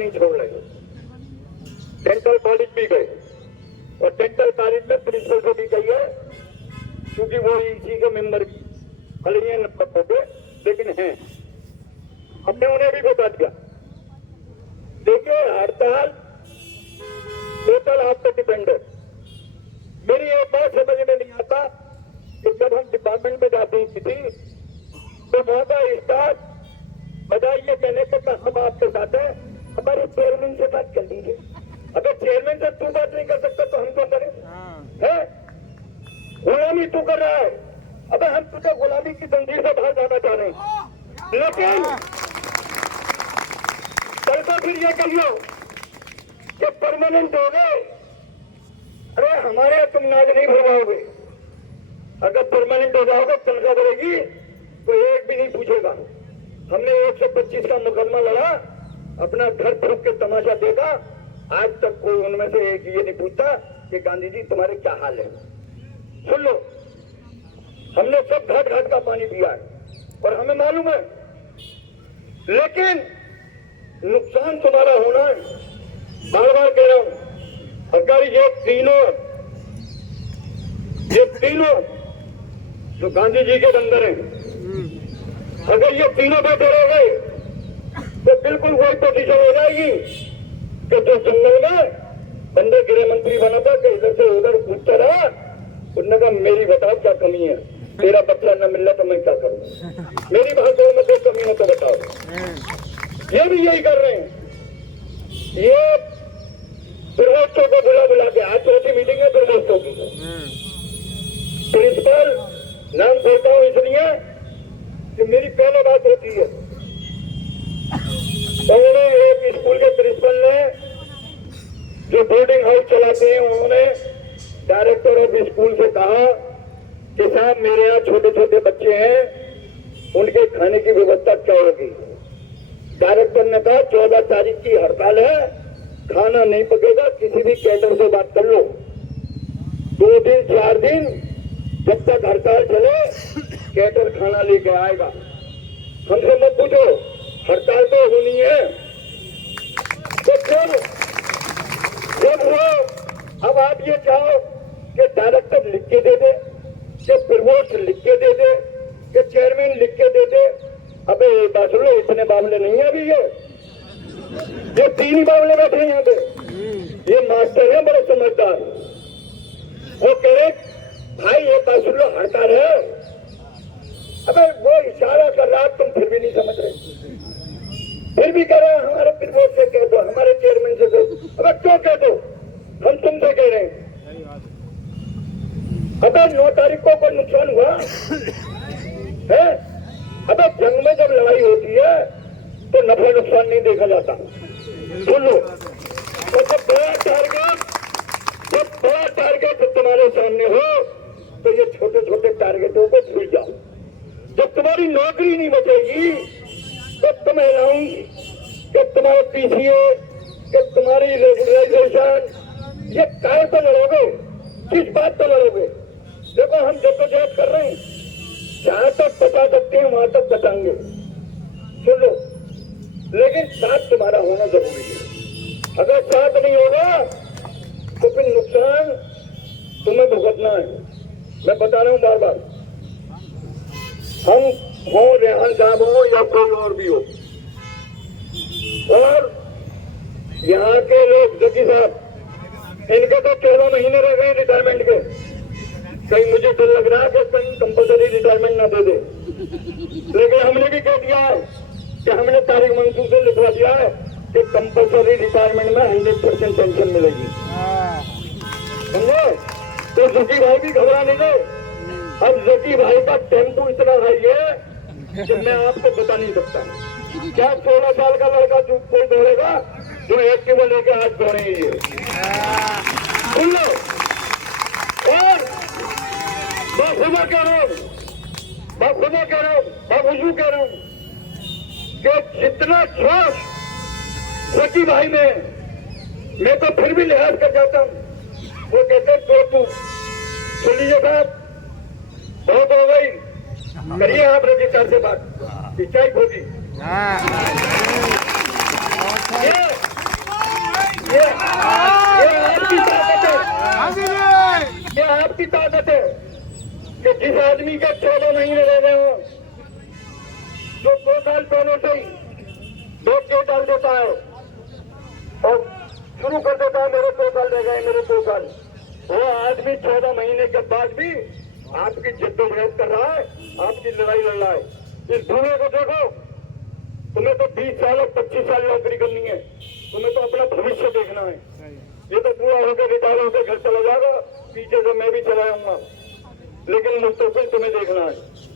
नहीं छोड़ रहे। डेंटल कॉलेज भी गए और डेंटल कॉलेज में प्रिंसिपल को भी गई है, क्योंकि वो इसी के मेंबर भले ही नंबर पे लेकिन हैं। हमने उन्हें भी बता दिया, देखिए हड़ताल टोटल आप पे डिपेंड है। मेरी एक बात समझ में नहीं आता कि जब हम डिपार्टमेंट में जाते थी तो वहां का स्टाफ बधाइए कहने पर हम आपके साथ हैं, हमारे चेयरमैन से बात कर लीजिए। अगर चेयरमैन से तू बात नहीं कर सकता तो हम क्या करें? है गुलामी तू कर रहा है। अब हम तुझे गुलामी की तंजीर से बाहर जाना चाह रहे हैं, लेकिन कल को फिर ये कहियो कि परमानेंट हो गए। अरे हमारे तुम नाज नहीं भरवाओगे। अगर परमानेंट हो जाओगे तनख्वाह बढ़ेगी तो एक भी नहीं पूछेगा। हमने 125 का मुकदमा लड़ा, अपना घर फूक के तमाशा देखा। आज तक कोई उनमें से एक ये नहीं पूछता कि गांधी जी तुम्हारे क्या हाल है। सुन लो, हमने सब घाट घाट का पानी पिया है और हमें मालूम है, लेकिन नुकसान तुम्हारा होना है। बार बार कह रहा हूं, अगर ये तीनों जो गांधी जी के अंदर हैं, अगर ये तीनों बैठे रह गए तो बिल्कुल वही पोजीशन हो जाएगी कि जो जंगल में बंदे गृह मंत्री बना था कि इधर से उधर पूछता रहा, उन्होंने कहा मेरी बताओ क्या कमी है, तेरा बच्चा न मिल रहा तो मैं क्या करूं, मेरी भाषाओं में कोई कमी हो तो बताओ। ये भी यही कर रहे हैं। ये दुर्गोत्सव को बुला के, आज चौथी मीटिंग है दुर्गोत्सव की। प्रिंसिपल नाम बोलता हूं इसलिए कि मेरी पहले बात होती है। उन्होंने एक स्कूल के प्रिंसिपल ने जो बोर्डिंग हाउस चलाते हैं, उन्होंने डायरेक्टर ऑफ स्कूल से कहा कि साहब मेरे यहाँ छोटे छोटे बच्चे हैं, उनके खाने की व्यवस्था क्या होगी। डायरेक्टर ने कहा 14 तारीख की हड़ताल है, खाना नहीं पकेगा, किसी भी कैटर से बात कर लो। 2 दिन 4 दिन जब तक हड़ताल चले कैटर खाना लेके आएगा। हमसे मत पूछो, हड़ताल तो होनी है। तो जब वो अब आप ये चाहो कि डायरेक्टर लिख के दे दे, कि प्रवोस्ट लिख के दे दे, कि चेयरमैन लिख के दे दे। अबे बात सुनो, इतने बावले नहीं है अभी ये 3 ही बावले बैठे हैं यहाँ पे। ये मास्टर है बड़े समझदार। वो कह रहे भाई ये बात सुन लो, हड़ताल है। अबे वो इशारा कर रहा, तुम फिर भी नहीं समझ रहे, फिर भी कह रहे हमारे प्रवोस्ट से कह दो, हमारे चेयरमैन से कह दो। अबे क्यों कह दो, हम तुमसे कह रहे हैं। अगर 9 तारीख को कोई नुकसान हुआ है, अबे जंग में जब लड़ाई होती है तो नफा नुकसान नहीं देखा जाता। सुन लो, तो जब बड़ा टारगेट तुम्हारे सामने हो तो ये छोटे छोटे टारगेटों को भूल जाओ। जब तुम्हारी नौकरी नहीं बचेगी तो तुम्हें लाऊंगी कि तुम्हारे पीसीए, कि तुम्हारी रेगुलराइजेशन, ये काय पर लड़ोगे, किस बात पर लड़ोगे। देखो हम जद्दोजहद कर रहे हैं, जहां तक बचा सकते हैं वहां तक बचाएंगे। सुन लो, लेकिन साथ तुम्हारा होना जरूरी है। अगर साथ नहीं होगा तो फिर नुकसान तुम्हें भुगतना है। मैं बता रहा हूं बार बार, हम हो, रेहान साहब हो या कोई और भी हो, और यहाँ के लोग जकी साहब, इनके तो 14 महीने रह गए रिटायरमेंट के। कहीं मुझे तो लग रहा है कि कहीं कंपल्सरी रिटायरमेंट ना दे दे, लेकिन हमने भी कह दिया है कि हमने तारिक मंसूर से लिखवा दिया है कि कंपल्सरी रिटायरमेंट में 100% पेंशन मिलेगी। समझे? तो जकी भाई भी घबरा नहीं गए। अब जकी भाई का टेम्पो इतना हाई है कि मैं आपको बता नहीं सकता। क्या 16 साल का लड़का जो कोई दौड़ेगा जो एक के लेके आज दौड़ेंगे। सुन लो, और मैं खुदा कह रहा हूं, मैं वजू कह रहा हूं कि जितना जोश जकी भाई में, मैं तो फिर भी लिहाज कर जाता हूं। वो कहते तो तू सुन लीजिए साहब, बहुत हो गई, करिए आप रजिस्ट्रार से बात, सिंचाई होगी। आपकी ताकत है कि जिस आदमी के 14 महीने रह गए हो, जो 2 साल पहले से ही देख के डाल देता है और शुरू कर देता है मेरे 2 साल रह गए, मेरे 2 साल, वो आदमी 14 महीने के बाद भी आपकी जद्दोजहद कर रहा है, आपकी लड़ाई लड़ रहा है। इस धुएं को देखो, तुम्हें तो 20 साल और 25 साल नौकरी करनी है, तुम्हें तो अपना भविष्य देखना है। ये तो पूरा होकर रिटायर होकर घर चला जाएगा, पीछे से मैं भी चला जाऊंगा, लेकिन मुस्तकबिल तुम्हें देखना है।